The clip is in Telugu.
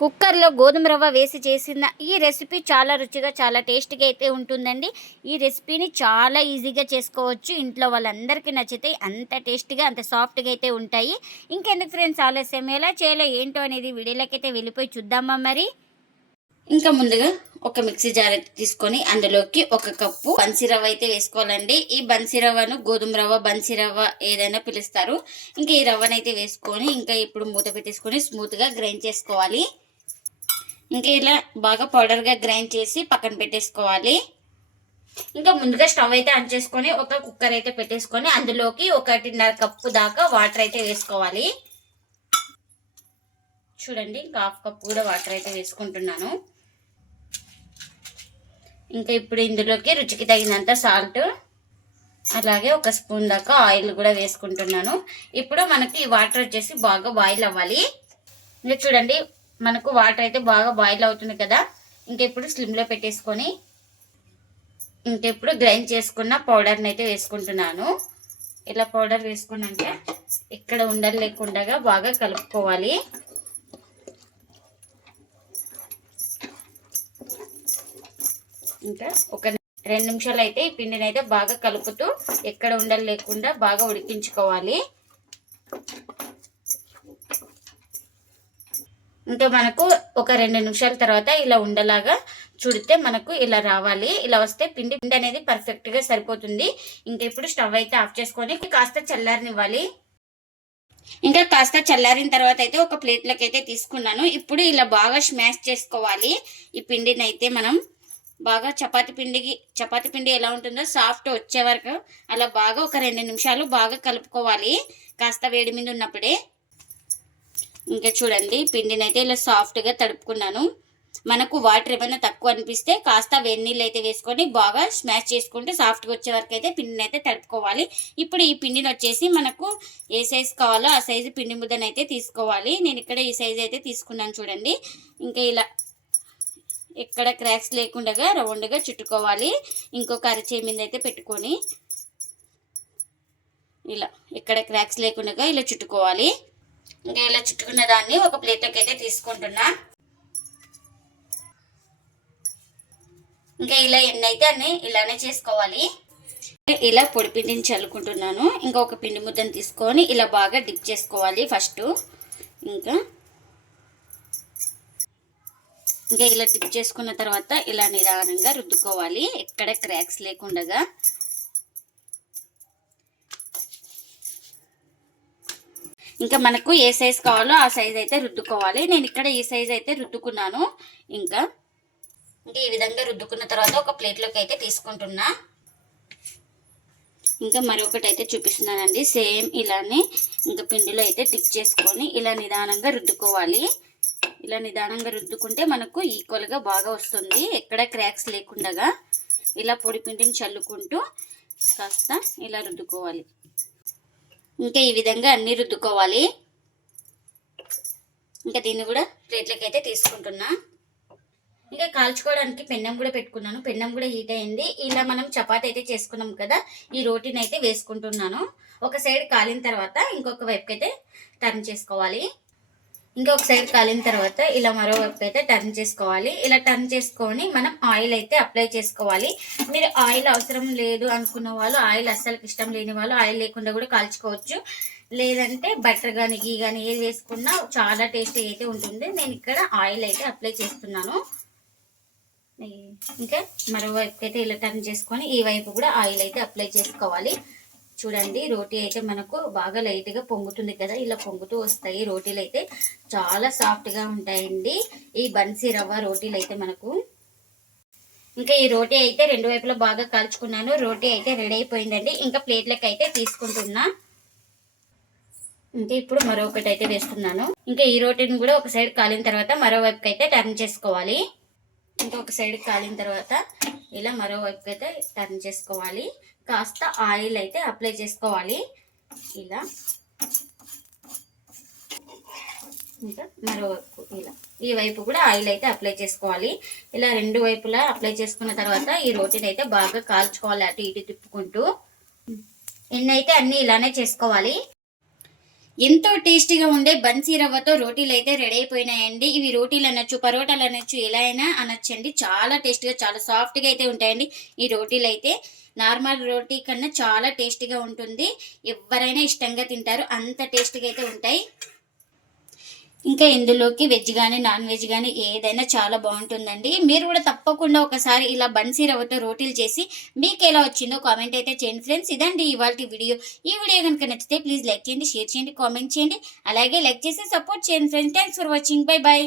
కుక్కర్లో గోధుమ రవ్వ వేసి చేసిన ఈ రెసిపీ చాలా రుచిగా చాలా టేస్టీగా అయితే ఉంటుందండి. ఈ రెసిపీని చాలా ఈజీగా చేసుకోవచ్చు. ఇంట్లో వాళ్ళందరికీ నచ్చితే అంత టేస్టీగా అంత సాఫ్ట్గా అయితే ఉంటాయి. ఇంకెందుకు ఫ్రెండ్స్ ఆలస్యం, ఎలా చేయాలో ఏంటో అనేది వీడియోలోకైతే వెళ్ళిపోయి చూద్దామా మరి. ఇంకా ముందుగా ఒక మిక్సీ జార్ అయితే తీసుకొని అందులోకి 1 కప్పు బన్సీ రవ్వ అయితే వేసుకోవాలండి. ఈ బన్సీ రవ్వను గోధుమ రవ్వ, బన్సీ రవ్వ ఏదైనా పిలుస్తారు. ఇంకా ఈ రవ్వనైతే వేసుకొని ఇంకా ఇప్పుడు మూత పెట్టేసుకొని స్మూత్గా గ్రైండ్ చేసుకోవాలి. ఇంకా ఇలా బాగా పౌడర్గా గ్రైండ్ చేసి పక్కన పెట్టేసుకోవాలి. ఇంకా ముందుగా స్టవ్ అయితే ఆన్ చేసుకొని ఒక కుక్కర్ అయితే పెట్టేసుకొని అందులోకి 1.5 కప్పు దాకా వాటర్ అయితే వేసుకోవాలి. చూడండి, ఇంకా 1/2 కప్పు కూడా వాటర్ అయితే వేసుకుంటున్నాను. ఇంకా ఇప్పుడు ఇందులోకి రుచికి తగినంత సాల్ట్, అలాగే 1 స్పూన్ దాకా ఆయిల్ కూడా వేసుకుంటున్నాను. ఇప్పుడు మనకి ఈ వాటర్ వచ్చేసి బాగా బాయిల్ అవ్వాలి. ఇంకా చూడండి, మనకు వాటర్ అయితే బాగా బాయిల్ అవుతుంది కదా. ఇంకా ఇప్పుడు స్లిమ్లో పెట్టేసుకొని ఇంకా ఇప్పుడు గ్రైండ్ చేసుకున్న పౌడర్ని అయితే వేసుకుంటున్నాను. ఇలా పౌడర్ వేసుకున్నాక ఇక్కడ ఉండలు లేకుండా బాగా కలుపుకోవాలి. ఇంకా ఒక 2 నిమిషాలు అయితే ఈ పిండిని అయితే బాగా కలుపుతూ ఎక్కడ ఉండలు లేకుండా బాగా ఉడికించుకోవాలి. ఇంకా మనకు ఒక 2 నిమిషాల తర్వాత ఇలా ఉండలాగా చుడితే మనకు ఇలా రావాలి. ఇలా వస్తే పిండి అనేది పర్ఫెక్ట్గా సరిపోతుంది. ఇంకా ఇప్పుడు స్టవ్ అయితే ఆఫ్ చేసుకొని కాస్త చల్లారనివ్వాలి. ఇంకా కాస్త చల్లారిన తర్వాత అయితే ఒక ప్లేట్లోకి అయితే తీసుకున్నాను. ఇప్పుడు ఇలా బాగా స్మాష్ చేసుకోవాలి. ఈ పిండిని అయితే మనం బాగా చపాతి పిండి ఎలా ఉంటుందో సాఫ్ట్ వచ్చే వరకు అలా బాగా ఒక 2 నిమిషాలు బాగా కలుపుకోవాలి, కాస్త వేడి మీద ఉన్నప్పుడే. ఇంకా చూడండి, పిండిని అయితే ఇలా సాఫ్ట్గా తడుపుకున్నాను. మనకు వాటర్ ఏమైనా తక్కువ అనిపిస్తే కాస్త వేడి నీళ్ళు అయితే వేసుకొని బాగా స్మాష్ చేసుకుంటే సాఫ్ట్గా వచ్చే వరకు అయితే పిండిని అయితే తడుపుకోవాలి. ఇప్పుడు ఈ పిండిని వచ్చేసి మనకు ఏ సైజు కావాలో ఆ సైజు పిండి ముద్దను అయితే తీసుకోవాలి. నేను ఇక్కడ ఈ సైజు అయితే తీసుకున్నాను చూడండి. ఇంకా ఇలా ఎక్కడ క్రాక్స్ లేకుండా రౌండ్గా చుట్టుకోవాలి. ఇంకొక అరచేయి మీద అయితే పెట్టుకొని ఇలా ఎక్కడ క్రాక్స్ లేకుండా ఇలా చుట్టుకోవాలి. ఇంకా ఇలా చుట్టుకున్న దాన్ని ఒక ప్లేట్లోకి అయితే తీసుకుంటున్నా. ఇంకా ఇలా ఎన్ని అయితే అన్ని ఇలానే చేసుకోవాలి. ఇలా పొడి పిండిని చల్లుకుంటున్నాను. ఇంకా ఒక పిండి ముద్దను తీసుకొని ఇలా బాగా డిప్ చేసుకోవాలి ఫస్ట్. ఇంకా ఇలా డిప్ చేసుకున్న తర్వాత ఇలా నిదానంగా రుద్దుకోవాలి, ఎక్కడ క్రాక్స్ లేకుండా. ఇంకా మనకు ఏ సైజ్ కావాలో ఆ సైజ్ అయితే రుద్దుకోవాలి. నేను ఇక్కడ ఈ సైజ్ అయితే రుద్దుకున్నాను. ఇంకా ఈ విధంగా రుద్దుకున్న తర్వాత ఒక ప్లేట్లోకి అయితే తీసుకుంటున్నా. ఇంకా మరొకటి అయితే చూపిస్తున్నానండి, సేమ్ ఇలానే ఇంకా పిండిలో అయితే డిప్ చేసుకొని ఇలా నిదానంగా రుద్దుకోవాలి. ఇలా నిదానంగా రుద్దుకుంటే మనకు ఈక్వల్గా బాగా వస్తుంది, ఎక్కడ క్రాక్స్ లేకుండా. ఇలా పొడి పిండిని చల్లుకుంటూ కాస్త ఇలా రుద్దుకోవాలి. ఇంకా ఈ విధంగా అన్నీ రుద్దుకోవాలి. ఇంకా దీన్ని కూడా ప్లేట్లోకి అయితే తీసుకుంటున్నా. ఇంకా కాల్చుకోవడానికి పెన్నం కూడా పెట్టుకున్నాను. పెన్నం కూడా హీట్ అయింది. ఇలా మనం చపాతీ అయితే చేసుకున్నాం కదా, ఈ రోటీని అయితే వేసుకుంటున్నాను. ఒక సైడ్ కాలిన తర్వాత ఇంకొక వైపుకి అయితే టర్న్ చేసుకోవాలి. ఇంకొక సైడ్ కాలిన తర్వాత ఇలా మరో వైపు అయితే టర్న్ చేసుకోవాలి. ఇలా టర్న్ చేసుకొని మనం ఆయిల్ అయితే అప్లై చేసుకోవాలి. మీరు ఆయిల్ అవసరం లేదు అనుకున్న వాళ్ళు, ఆయిల్ అస్సలు ఇష్టం లేని వాళ్ళు ఆయిల్ లేకుండా కూడా కాల్చుకోవచ్చు. లేదంటే బటర్ కానీ గీ కానీ ఏది వేసుకున్నా చాలా టేస్టీ అయితే ఉంటుంది. నేను ఇక్కడ ఆయిల్ అయితే అప్లై చేస్తున్నాను. ఇంకా మరో వైపు అయితే ఇలా టర్న్ చేసుకొని ఈ వైపు కూడా ఆయిల్ అయితే అప్లై చేసుకోవాలి. చూడండి, రోటీ అయితే మనకు బాగా లైట్గా పొంగుతుంది కదా, ఇలా పొంగుతూ వస్తాయి. రోటీలు అయితే చాలా సాఫ్ట్గా ఉంటాయండి ఈ బన్సీ రవ్వ రోటీలు అయితే మనకు. ఇంకా ఈ రోటీ అయితే 2 వైపులా బాగా కాల్చుకున్నాను. రోటీ అయితే రెడీ అయిపోయిందండి. ఇంకా ప్లేట్లకు అయితే తీసుకుంటున్నా. ఇంకా ఇప్పుడు మరొకటి అయితే వేస్తున్నాను. ఇంకా ఈ రోటీని కూడా ఒక సైడ్ కాలిన తర్వాత మరో వైపుకి అయితే టర్న్ చేసుకోవాలి. ఇంకా ఒక సైడ్ కాలిన తర్వాత ఇలా మరో వైపుకి అయితే టర్న్ చేసుకోవాలి. కాస్త ఆయిల్ అయితే అప్లై చేసుకోవాలి. ఇలా ఇంకా మరో వైపు ఇలా ఈ వైపు కూడా ఆయిల్ అయితే అప్లై చేసుకోవాలి. ఇలా 2 వైపులా అప్లై చేసుకున్న తర్వాత ఈ రోటీని అయితే బాగా కాల్చుకోవాలి, అటు ఇటు తిప్పుకుంటూ. ఎన్ని అయితే అన్నీ ఇలానే చేసుకోవాలి. ఎంతో టేస్టీగా ఉండే బన్సీ రవ్వతో రోటీలు అయితే రెడీ అయిపోయినాయండి. ఇవి రోటీలు అనొచ్చు, పరోటాలు అనొచ్చు, ఎలా అయినా అనొచ్చండి. చాలా టేస్టీగా, చాలా సాఫ్ట్గా అయితే ఉంటాయండి ఈ రోటీలు అయితే. నార్మల్ రోటీ కన్నా చాలా టేస్టీగా ఉంటుంది. ఎవరైనా ఇష్టంగా తింటారు, అంత టేస్టీగా అయితే ఉంటాయి. ఇంకా ఇందులోకి వెజ్ గానీ, నాన్ వెజ్ గానీ ఏదైనా చాలా బావుంటుందండి. మీరు కూడా తప్పకుండా ఒకసారి ఇలా బన్సీ రవ్వతో రోటీలు చేసి మీకెలా వచ్చిందో కామెంట్ అయితే చేయండి ఫ్రెండ్స్. ఇదండి ఇవాల్టి వీడియో. ఈ వీడియో గనుక నచ్చితే ప్లీజ్ లైక్ చేయండి, షేర్ చేయండి, కామెంట్ చేయండి. అలాగే లైక్ చేసి సపోర్ట్ చేయండి friends. Thanks for watching. By by.